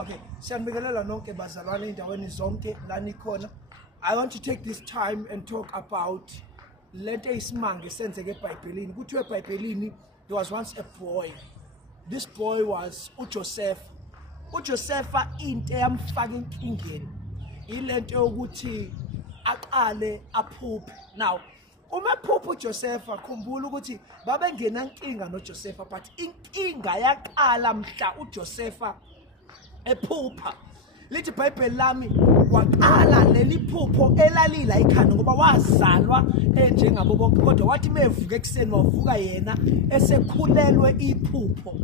Okay, siyanibingelela nonke bazalwane endaweni zonke la nikhona. I want to take this time and talk about lento eyisimanga senzeke eBhayibhelini. Kuthiwe eBhayibhelini there was once a boy. This boy was uJoseph. uJosepha into eyamfaka enkingeni ilento yokuthi aqale aphuphe. Now uma phupha uJosepha khumbula ukuthi babengena inkinga noJosepha, but inkinga yaqala mhla uJosepha ephupha. Lithi iBhayibheli lami waqala leli phupho elalila ikhanda ngoba wazalwa njengabo bonke, kodwa wathi mevuka ekseni wavuka yena esekhulelwe iphupho.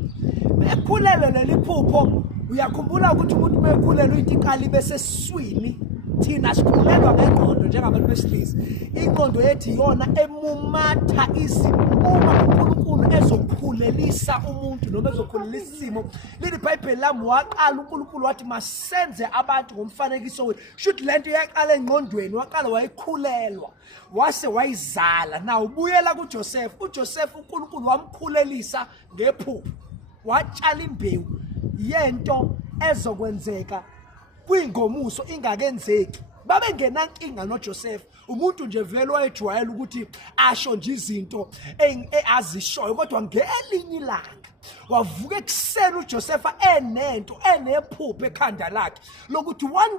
Ekhulelwe leli phupho, uyakhumbula ukuthi umuntu mekhulelwe into iqali bese siswini. Thina sikhulelwa ngengqondo njengabantu besilisa. Ingqondo yethu yona emumatha izimo. Uma uNkulunkulu ezokhulelisa umuntu noma ezokhulelisa isimo, lithi iBhayibheli lami waqala uNkulunkulu wathi masenze abantu ngomfanekiso wethu. Should lento yaqala engqondweni, waqala wayikhulelwa wase wayizala. Na ubuyela kuJoseph. uJoseph uNkulunkulu wamkhulelisa ngephupho, watshala imbewu yento ezokwenzeka kwingomuso ingakenzeki. Babengena inkinga noJoseph, umuntu nje vele wayejwayela ukuthi asho nje izinto azishoyo, kodwa ngelinye ilanga wavuka ekseni uJosepha enento enephupho ekhanda lakhe lokuthi one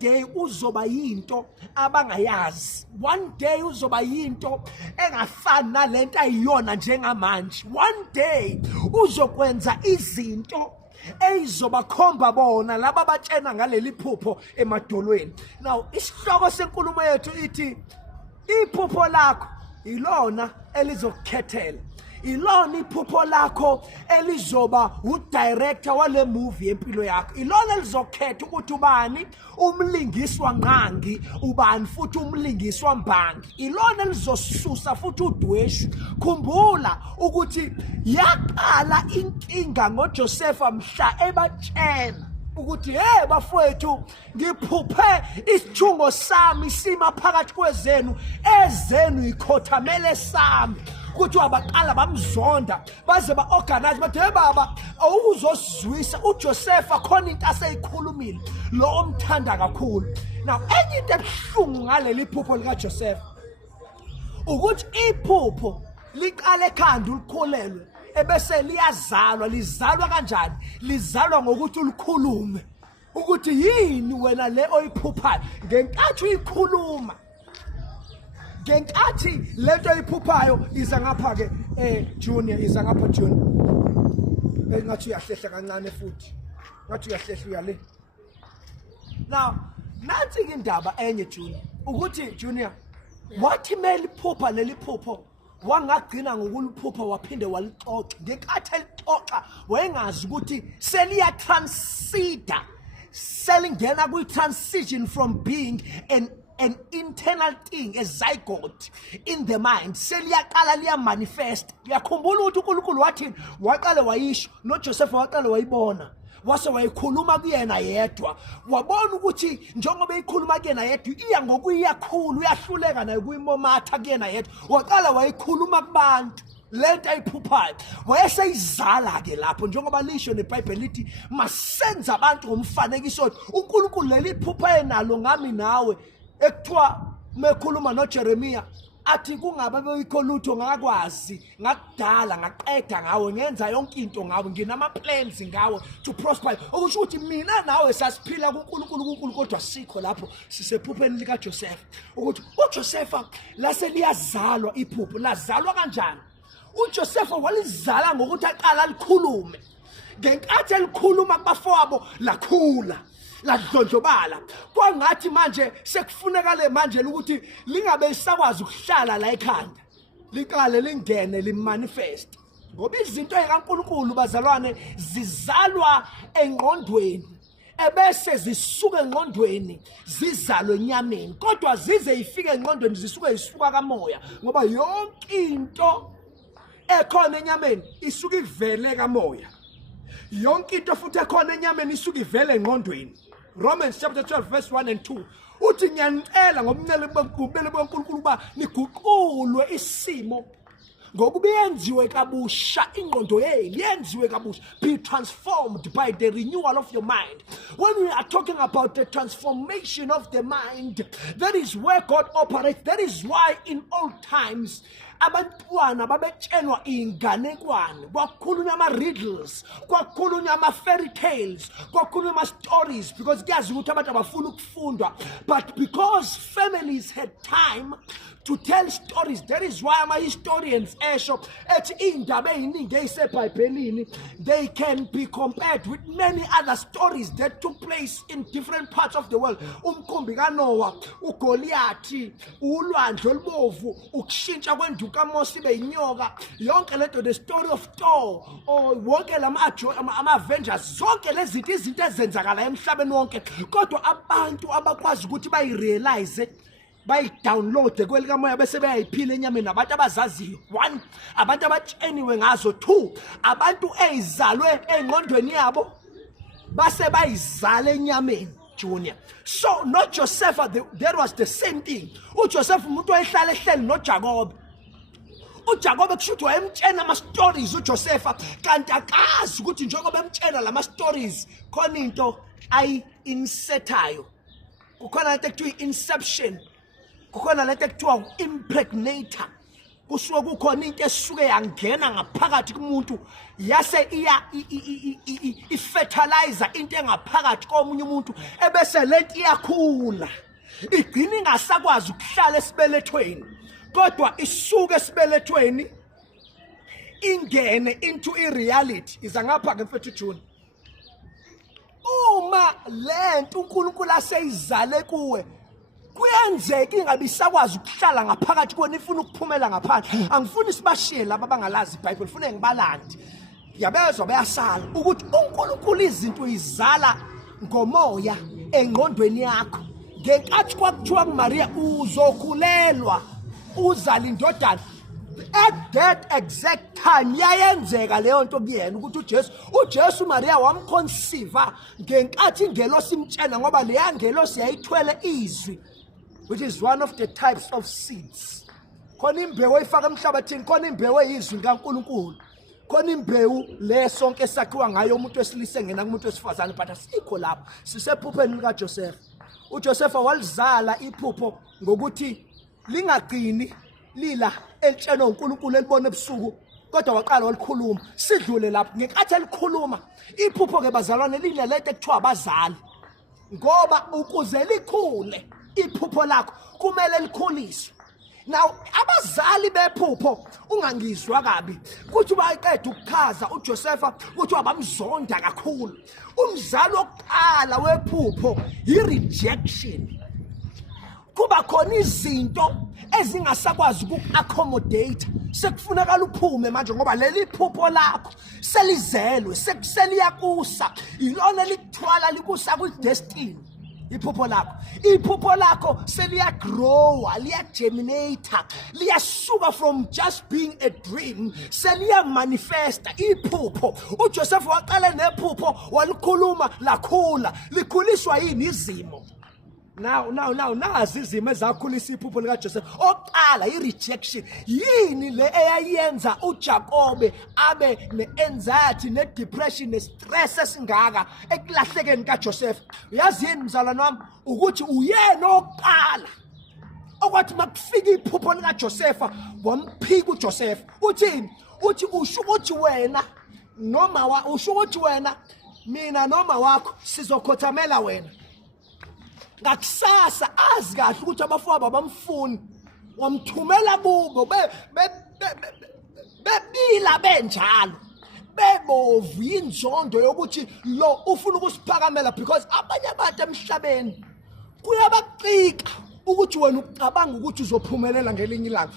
day uzoba yinto abangayazi. One day uzoba yinto engafani nalento ayiyona njengamanje. One day uzokwenza izinto eyizobakhomba bona laba batshena ngaleli phupho emadolweni. Now isihloko senkulumo yethu ithi iphupho lakho ilona elizokukhethela. Ilona iphupho lakho elizoba udirector wale movie empilo yakho. Ilona elizokhetha ukuthi ubani umlingiswa nqangi, ubani futhi umlingiswa mbangi. Ilona elizosusa futhi udweshu. Khumbula ukuthi yaqala inkinga ngoJosepha mhla ebatshena ukuthi hey bafowethu ngiphuphe isithungo sami sima phakathi kwezenu, ezenu ikhothamele sami. Kuthi abaqala bamzonda baze ba-organize bathi hey baba awuzosizwisa uJosepha khona into aseyikhulumile lo omthanda kakhulu. Now enye into ebuhlungu ngaleli phupho likaJosepha ukuthi iphupho liqale ekhanda ulikhulelwe ebese liyazalwa. Lizalwa kanjani? Lizalwa ngokuthi ulikhulume ukuthi yini wena le oyiphuphayo. Ngenkathi uyikhuluma, ngenkathi lento oyiphuphayo iza ngapha ke Junior, iza ngapha Junior, engathi uyahlehla kancane futhi ngathi uyahlehla uyale. Now nansi indaba enye Junior, ukuthi Junior wathi meliphupha leli phupho wangagcina ngokuliphupha waphinde walixoxa. Ngenkathi elixoxa wayengazi ukuthi seliya transcender, selingena kwi-transition from being an internal thing, a zygote in the mind. Seliyaqala liya manifest. Uyakhumbula ukuthi uNkulunkulu wathi waqala wayisho noJosepha waqala wayibona, wase wayikhuluma kuyena yedwa. Wabona ukuthi njengoba eyikhuluma kuyena yedwa iya ngokuyakhulu, uyahluleka naye kuyimomatha kuyena yedwa. Waqala wayikhuluma kubantu lento ayiphuphayo, wayeseyizala ke lapho njengoba lisho neBhayibheli lithi masenze abantu ngomfanekiso wethu. uNkulunkulu leli phupha enalo ngami nawe ekuthiwa mekhuluma noJeremiya athi kungabe beyikho lutho ngakwazi ngakudala ngaqeda ngawe, ngenza yonke into ngawe, nginama plans ngawe to prosper. Okusho ukuthi mina nawe sasiphila kuNkulunkulu kodwa sikho lapho sisephupheni likaJosepha. Ukuthi uJosepha lase liyazalwa iphupho. Lazalwa kanjani? uJosepha walizala ngokuthi aqala alikhulume. Ngenkathi elikhuluma kubafowabo lakhula, ladlondlobala. Kwangathi manje sekufunekale manje ukuthi lingabe lisakwazi ukuhlala la ekhanda, liqale lingene limanifest. Ngoba izinto ezikaNkulunkulu bazalwane zizalwa engqondweni ebese zisuka engqondweni zizalwe enyameni, kodwa zize ifike engqondweni zisuka kamoya, ngoba yonke into ekhona enyameni isuka ivele kamoya. Yonke into futhi ekhona enyameni isuka ivele engqondweni. Romans chapter 12 verse 1 and 2 uthi ngiyanicela ngobunene boNkulunkulu ba niguqulwe isimo ngokuba yenziwe kabusha ingqondo yenu, yenziwe kabusha. Be transformed by the renewal of your mind. When we are talking about the transformation of the mind, that is where God operates. That is why in old times abantwana babetshelwa inganekwane, kwakhulunywa ama-riddles, kwakhulunywa ama-fairy tales, kwakhulunywa ama-stories, because kuyazi ukuthi abantu abafuna ukufundwa. But because families had time to tell stories, that is why ama-historians esho ethi iy'ndaba ey'ningi ey'sebhayibhelini, they can be compared with many other stories that took place in different parts of the world. Umkhumbi kaNoah, uGoliathi, ulwandle olubovu, ukushintsha kwenduku kaMose ibe inyoka, yonke lento, the story of Thor, wonke ama-Avengers, zonke lezi izinto ezenzakala emhlabeni wonke. Kodwa abantu abakwazi ukuthi bayi-realize, bayi-download kwelikamoya bese beyayiphila enyameni, abantu abazaziyo. 1, abantu abatsheniwe ngazo. 2, abantu ey'zalwe engqondweni yabo base bayizala enyameni. Junior. So not Joseph, there was the same thing. uJoseph umuntu oyehlala ehleli noJakobe. uJakobe kushuthi wayemtshena ama-stories uJosepha, kanti akazi ukuthi njengoba emtshena lama-stories khona into ayi-insethayo, kukhona lento ekuthiwa i-inception, kukhona lento ekuthiwa impregnator. Kusuke kukhona into esuke yangena ngaphakathi kumuntu yase i-fertilizer into engaphakathi komunye umuntu, ebese lento iyakhula, igcina ingasakwazi ukuhlala esibelethweni, kodwa isuke esibelethweni ingene into i-reality. Iza ngapha ke mfethu June, uma lento uNkulunkulu aseyizale kuwe, kuyenzeka ingabe isakwazi ukuhlala ngaphakathi kuwena, ifuna ukuphumela ngaphandle. Angifuni sibashiye laba abangalazi iBhayibheli, ufune ngibalande. Yabezwa bayasala ukuthi uNkulunkulu izinto izala ngomoya engqondweni yakho. Ngenkathi kwakuthiwa kuMaria uzokhulelwa uzala indodana, at that exact time yayenzeka leyo nto kuyena ukuthi uJesu uMaria wamconceive ngenkathi ingelosi imtshena, ngoba leya ngelosi yayithwele izwi, which is one of the types of seeds. Khona imbewu efaka emhlabathini, khona imbewu eyizwi kaNkulunkulu, khona imbewu le sonke esakhiwa ngayo umuntu wesilisa engena kumuntu wesifazane. But asikho lapho, sisephupheni likaJosepha. uJosepha walizala iphupho ngokuthi lingagcini lila elitshenwa uNkulunkulu elibona ebusuku, kodwa waqala walikhuluma. Sidlule lapho, ngenkathi elikhuluma iphupho ke bazalwane linelento ekuthiwa abazali, ngoba ukuze likhule iphupho lakho kumele likhuliswe. Now abazali bephupho ungangizwa kabi kuthi bayiqeda ukuchaza uJosepha kuthi wabamzonda kakhulu. Umzali wokuqala wephupho i-rejection. Kuba khona izinto ezingasakwazi uku-accommodate, sekufunakala uphume manje ngoba leli phupho lakho selizelwe, seliyakusa, ilona likuthwala likusa kwi-destiny. Iphupho lakho seliyagrowa, liyagerminata, liyasuka from just being a dream, seliyamanifesta iphupho. uJoseph waqala nephupho, walikhuluma, lakhula. Likhuliswa yini? Izimo. Now, nazi izimo ezakhulisa iphupho likaJoseph. Oqala i-rejection. Yini le eyayenza uJakobe abe ne-anxiety, ne-depression, ne-stress esingaka ekulahlekeni kaJoseph? Uyazi yini mzalwane wami, ukuthi uyena oqala okwathi makufika iphupho likaJosepha wamphika uJoseph. Uthini? Uthi usho ukuthi wena mina noma wakho sizokhothamela wena. Ngakusasa azi kahle ukuthi abafowabo bamfuni, wamthumela kubo bebila benjalo, bebovu inzondo yokuthi lo ufuna ukusiphakamela, because abanye abantu emhlabeni kuyabaqika ukuthi wena ucabanga ukuthi uzophumelela ngelinye ilanga,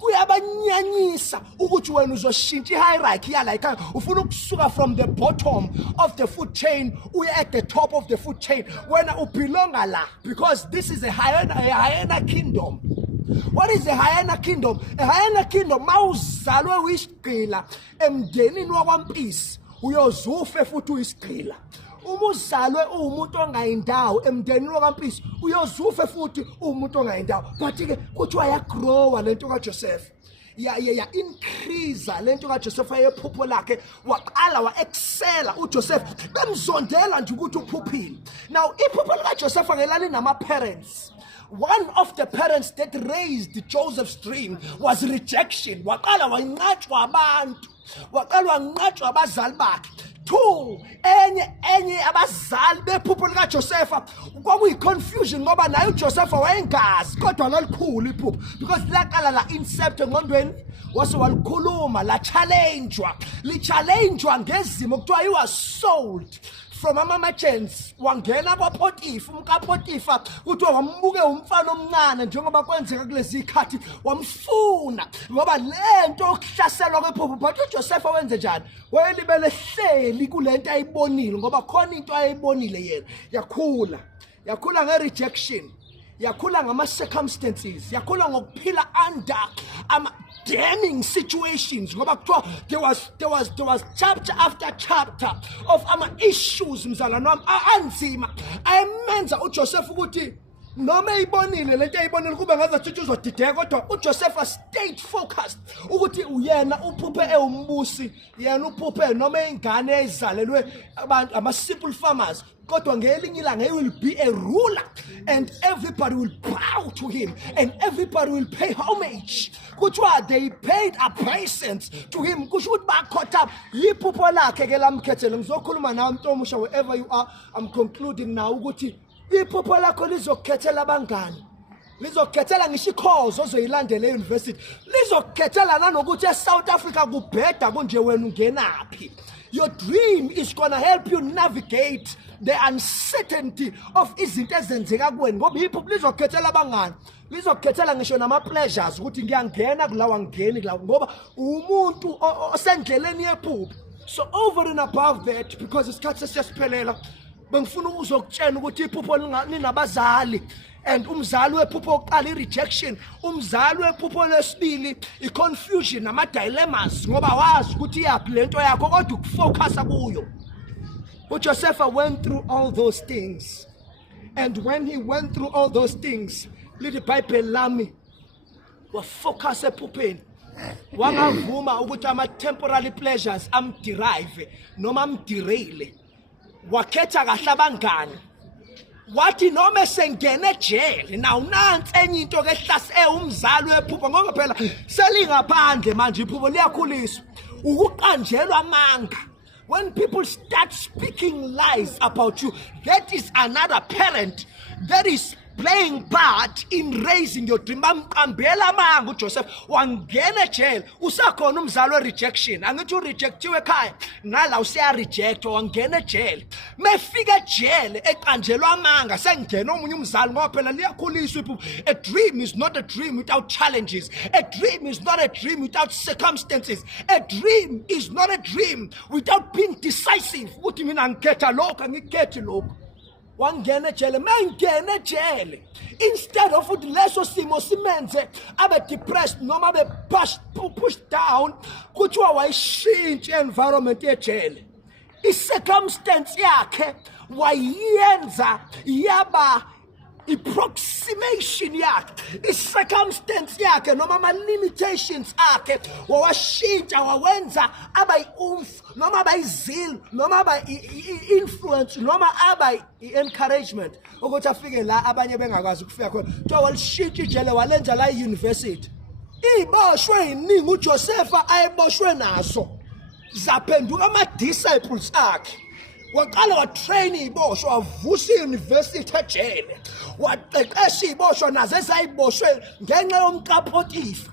kuyabanyanyisa ukuthi wena uzoshintsha i-hierarchy yala ekhaya, ufuna ukusuka from the bottom of the food chain uye at the top of the food chain. Wena ubelonga la, because this is a hyena kingdom. What is a hyena kingdom? A hyena kingdom, mawuzalwe uyisigqila emndenini wakwaMpisi uyozufe futhi uyisigqila. Uma uzalwe umuntu ongayindawo emndenini wakwaMpisi uyozufe futhi umuntu ongayindawo. But ke kuthiwa yagrowa lento kaJoseph. increase lento kaJoseph yephupho lakhe waqala wa-excela uJoseph bemzondela nje ukuthi uphuphile. Now iphupho likaJoseph ngelali nama-parents. One of the parents that raised Joseph's dream was rejection. Waqala wanqatshwa abantu. Waqala wanqatshwa abazali bakhe. Two, enye abazali bephupho likaJosepha kwakuyi confusion ngoba naye uJosepha wayengazi kodwa lalikhulu iphupho because laqala la incept engqondweni wase walikhuluma la challengewa ngezimo kuthiwa he was sold from ama-merchants wangena kwaPotifa umkaPotifa kuthiwa wambuke umfana omncane njengoba kwenzeka kulezi ikhathi wamfuna ngoba lento okuhlaselwa kwephupho but uJosepha wenze njani wayelibele hleli kulento ayibonile ngoba khona into ayibonile yena yakhula nge-rejection yakhula ngama-circumstances yakhula ngokuphila under damning situations ngoba kuthiwa there was chapter after chapter of ama-issues mzalwane wami anzima ayemenza uJoseph ukuthi noma eyibonile lento ayibonile kube ngazathi uzodideka kodwa uJoseph stayed focused ukuthi uyena uphuphe ewumbusi yena uphuphe noma ingane ezalelwe abantu ama-simple farmers kodwa ngelinye ilanga he will be a ruler and everybody will bow to him and everybody will pay homage. Kuthiwa they paid obeisance to him kusho ukuthi bakhotha iphupho lakhe ke lamkhethele. Ngizokhuluma nawe Mntomusha wherever you are. I'm concluding now ukuthi iphupho lakho lizokukhethela abangani lizokukhethela ngisho ikhozo ozoyilandela e-university lizokukhethela nanokuthi eSouth Africa kubheda kunje wena ungenaphi. Your dream is going to help you navigate the uncertainty of izinto ezenzeka kuwena ngoba iphupho lizokukhethela abangani lizokukhethela ngisho nama-pleasures ukuthi ngiyangena kulawa ngeni kulawa ngoba umuntu osendleleni yephupho. So over and above that, because isikhathi sesiyasiphelela bengifuna ukuzokutshela ukuthi iphupho ninabazali and umzali wephupho oqala i-rejection umzali wephupho lesibili i-confusion nama-dilemmas ngoba wazi ukuthi iyaphi lento yakho kodwa ukufocusa kuyo. uJoseph went through all those things, and when he went through all those things lithi iBhayibheli lami wafocus ephupheni wangavuma ukuthi ama-temporary pleasures amderive noma amderaile wakhetha kahle abangani wathi noma sengene ejele naw nansi enye into ke ehlase umzali wephupho ngoba phela selingaphandle manje iphupho liyakhuliswa ukuqanjelwa amanga. When people start speaking lies about you, that is another parent that is playing part in raising your dream. Bamqambela amanga uJoseph wangena ejele usakhona umzali we-rejection angithi urejectiwe ekhaya nala usiya-reject wangena ejele mefika ejele eqanjelwa amanga sengena omunye umzali ngoba phela liyakhuliswa iphupho. A dream is not a dream without challenges. A dream is not a dream without circumstances. A dream is not a dream without being decisive ukuthi mina ngikhetha lokho angikhethi lokho. Wangena ejele mengena ejele instead of ukuthi leso simo simenze abe depressed noma abe pushed down kuthiwa wayishintsha environment yejele i-circumstance yakhe wayenza yaba i-proximation yakhe i-circumstance yakhe noma ama-limitations akhe wawashintsha wawenza aba i-umf noma aba izil noma aba i-influence noma aba i-encouragement ukuthi afike la abanye bengakwazi ukufika khona. Kuthiwa walishintsha ijele walenza la i-university. Iboshwe iningi uJosepha ayeboshwe naso zaphenduka ama-disciples akhe. Waqala watrain iboshwa wavusa i-university ejele waqeqesha iboshwa nazo ezayiboshwe ngenxa yomkaPotifa.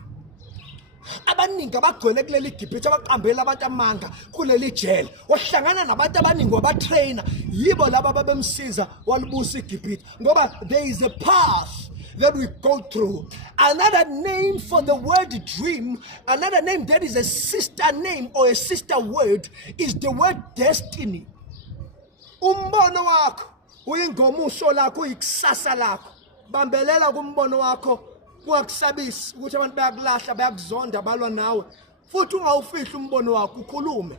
Abaningi abagcwele kuleli Gibhithe abaqambela abantu amanga kuleli jele wahlangana nabantu abaningi wabatrainer yibo laba babemsiza walibusa iGibhithe ngoba there is a path that we go through. Another name for the word dream, another name that is a sister name or a sister word is the word destiny. Umbono wakho uyingomuso lakho uyikusasa lakho. Bambelela kumbono wakho kungakusabisi ukuthi abantu bayakulahla bayakuzonda balwa nawe futhi ungawufihli umbono wakho ukhulume.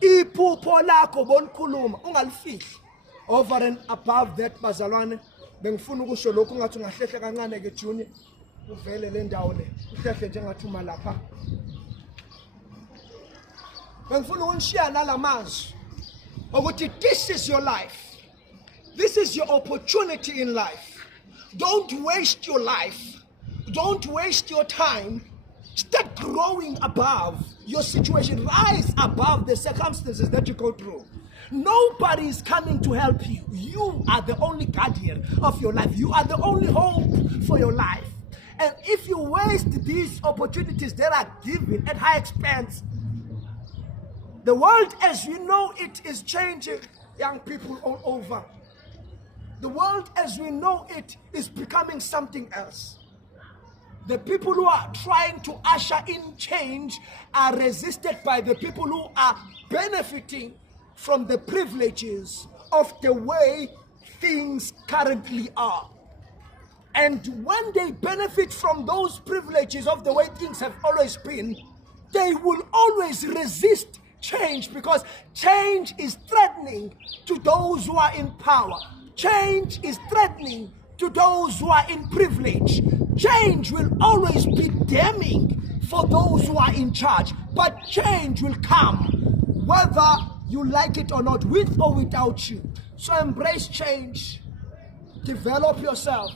Iphupho lakho bolikhuluma ungalifihli. Over and above that bazalwane bengifuna ukusho lokho ngathi ungahlehla kancane ke Junior uvele le ndawo le uhlehle njengathi uma lapha bengifuna unishiya nalamazwi ukuthi this is your life, this is your opportunity in life. Don't waste your life, don't waste your time. Start growing above your situation. Rise above the circumstances that you go through. Nobody is coming to help you. You are the only guardian of your life. You are the only hope for your life. And if you waste these opportunities that are given at high expense, the world as we know it is changing, young people all over. The world as we know it is becoming something else. The people who are trying to usher in change are resisted by the people who are benefiting from the privileges of the way things currently are. And when they benefit from those privileges of the way things have always been, they will always resist change, because change is threatening to those who are in power. Change is threatening to those who are in privilege. Change will always be damning for those who are in charge, but change will come whether you like it or not, with or without you. So embrace change, develop yourself,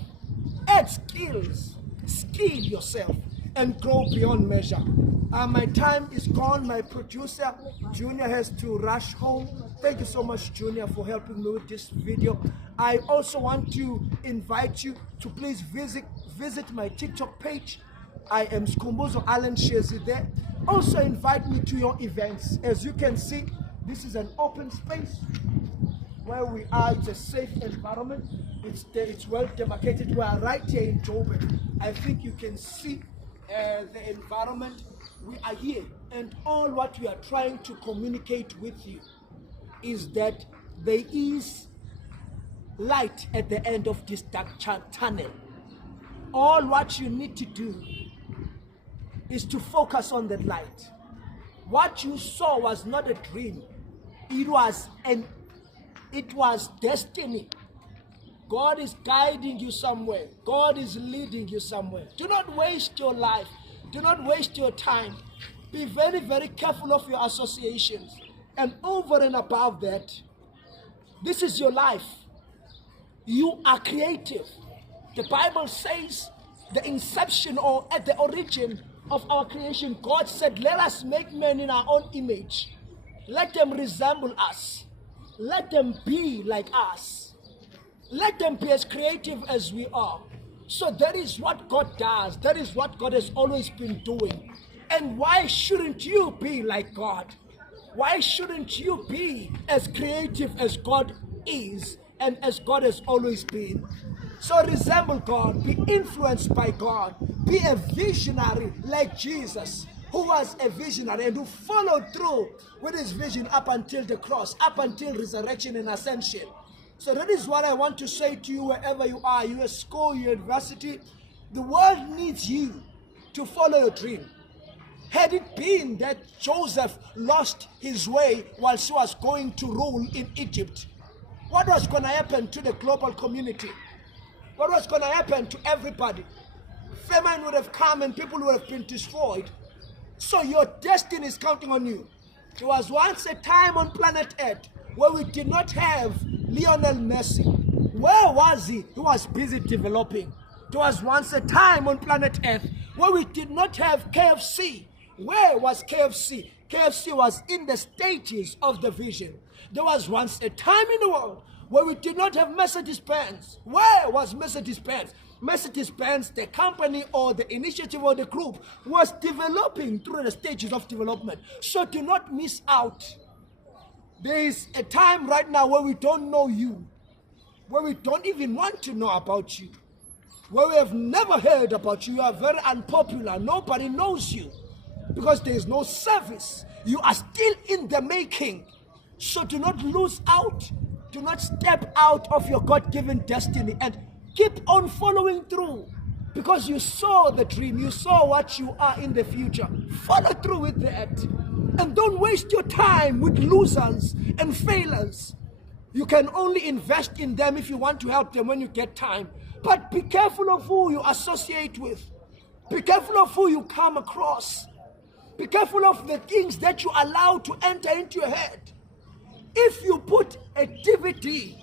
add skills, skill yourself, and grow beyond measure. My time is gone. My producer Junior has to rush home. Thank you so much, Junior, for helping me with this video. I also want to invite you to please visit my TikTok page. I am Skhumbuzo Allen Shezi there. Also invite me to your events. As you can see, this is an open space where we are. It's a safe environment. It's well demarcated. We are right here in Joburg. I think you can see the environment. We are here, and all what we are trying to communicate with you is that there is light at the end of this dark tunnel. All what you need to do is to focus on that light. What you saw was not a dream. It was destiny. God is guiding you somewhere. God is leading you somewhere. Do not waste your life. Do not waste your time. Be very, very careful of your associations. And over and above that, this is your life. You are creative. The Bible says the inception, or at the origin of our creation, God said, let us make men in our own image. Let them resemble us. Let them be like us. Let them be as creative as we are. So that is what God does. That is what God has always been doing. And why shouldn't you be like God? Why shouldn't you be as creative as God is and as God has always been? So resemble God, be influenced by God, be a visionary like Jesus, who was a visionary and who followed through with his vision up until the cross, up until resurrection and ascension. So that is what I want to say to you wherever you are, you're at school, you're at university. The world needs you to follow your dream. Had it been that Joseph lost his way while he was going to rule in Egypt, what was going to happen to the global community? What was going to happen to everybody? Famine would have come and people would have been destroyed. So your destiny is counting on you. There was once a time on planet Earth where we did not have Lionel Messi. Where was he? He was busy developing. There was once a time on planet Earth where we did not have KFC. Where was KFC? KFC was in the stages of the vision. There was once a time in the world where we did not have Mercedes-Benz. Where was Mercedes-Benz? Mercedes-Benz, the company or the initiative or the group, was developing through the stages of development. So do not miss out. There is a time right now where we don't know you, where we don't even want to know about you, where we have never heard about you. You are very unpopular. Nobody knows you because there is no service. You are still in the making. So do not lose out. Do not step out of your God-given destiny and keep on following through, because you saw the dream, you saw what you are in the future. Follow through with that. And don't waste your time with losers and failures. You can only invest in them if you want to help them when you get time. But be careful of who you associate with. Be careful of who you come across. Be careful of the things that you allow to enter into your head. If you put a DVD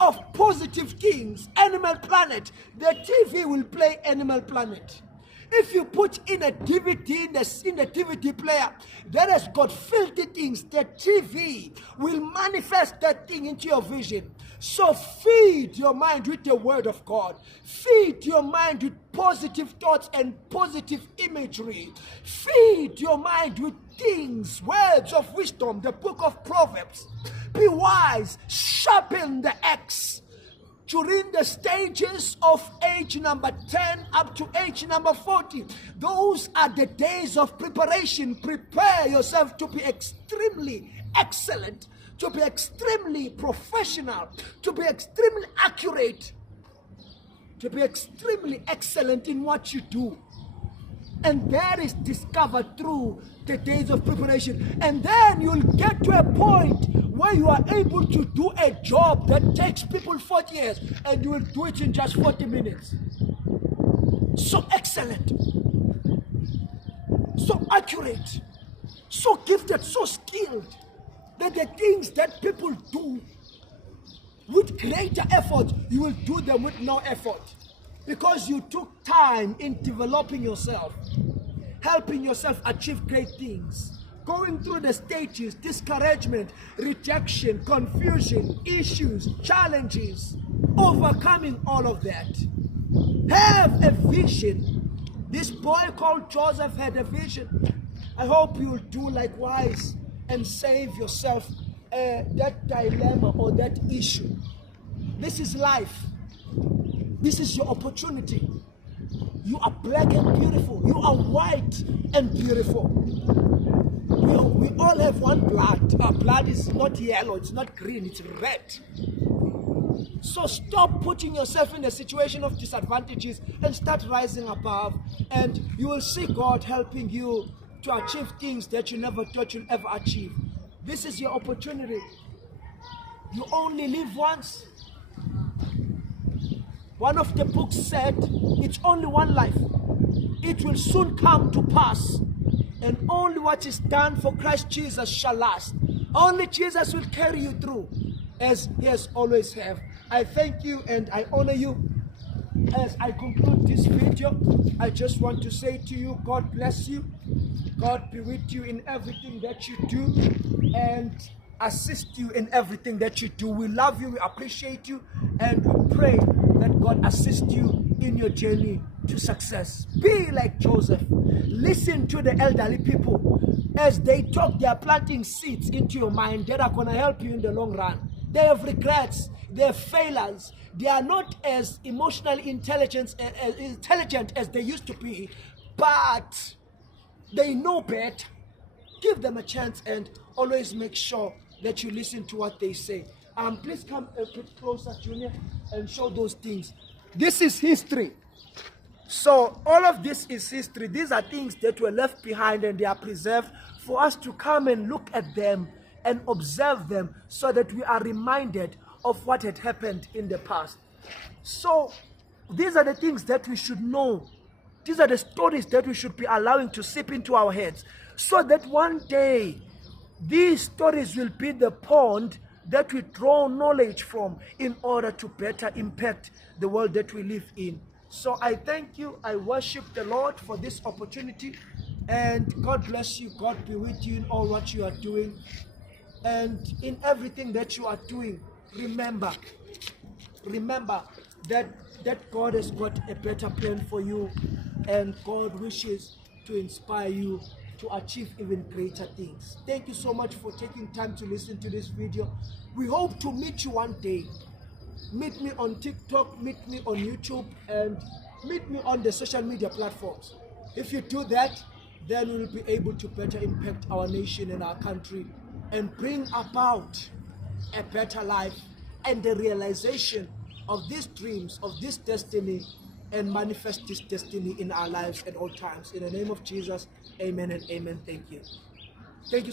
of positive things, Animal Planet, the TV will play Animal Planet. If you put in a DVD in the DVD player that has got filthy things, the TV will manifest that thing into your vision. So feed your mind with the word of God. Feed your mind with positive thoughts and positive imagery. Feed your mind with things, words of wisdom, the book of Proverbs. Be wise, sharpen the axe. During the stages of age number 10 up to age number 40, those are the days of preparation. Prepare yourself to be extremely excellent, to be extremely professional, to be extremely accurate, to be extremely excellent in what you do. And that is discovered through the days of preparation. And then you'll get to a point where you are able to do a job that takes people 40 years, and you will do it in just 40 minutes. So excellent, so accurate, so gifted, so skilled, that the things that people do with greater effort, you will do them with no effort. Because you took time in developing yourself, helping yourself achieve great things, going through the stages, discouragement, rejection, confusion, issues, challenges, overcoming all of that. Have a vision. This boy called Joseph had a vision. I hope you'll do likewise and save yourself that dilemma or that issue. This is life. This is your opportunity. You are black and beautiful. You are white and beautiful. We all have one blood. Our blood is not yellow, it's not green, it's red. So stop putting yourself in a situation of disadvantages and start rising above. And you will see God helping you to achieve things that you never thought you'd ever achieve. This is your opportunity. You only live once. One of the books said, it's only one life. It will soon come to pass. And only what is done for Christ Jesus shall last. Only Jesus will carry you through, as he has always have. I thank you and I honor you. As I conclude this video, I just want to say to you, God bless you. God be with you in everything that you do, and assist you in everything that you do. We love you, we appreciate you, and we pray that God assist you in your journey to success. Be like Joseph. Listen to the elderly people. As they talk, they are planting seeds into your mind that are going to help you in the long run. They have regrets, they have failures. They are not as emotionally intelligent as they used to be, but they know better. Give them a chance and always make sure that you listen to what they say. Please come a bit closer, Junior, and show those things. This is history. So all of this is history. These are things that were left behind and they are preserved for us to come and look at them and observe them so that we are reminded of what had happened in the past. So these are the things that we should know. These are the stories that we should be allowing to seep into our heads, so that one day these stories will be the pond that we draw knowledge from in order to better impact the world that we live in. So I thank you. I worship the Lord for this opportunity, and God bless you. God be with you in all what you are doing, and in everything that you are doing. Remember that God has got a better plan for you, and God wishes to inspire you to achieve even greater things. Thank you so much for taking time to listen to this video. We hope to meet you one day. Meet me on TikTok, meet me on YouTube, and meet me on the social media platforms. If you do that, then we'll be able to better impact our nation and our country and bring about a better life and the realization of these dreams, of this destiny, and manifest this destiny in our lives at all times. In the name of Jesus, amen and amen. Thank you. Thank you.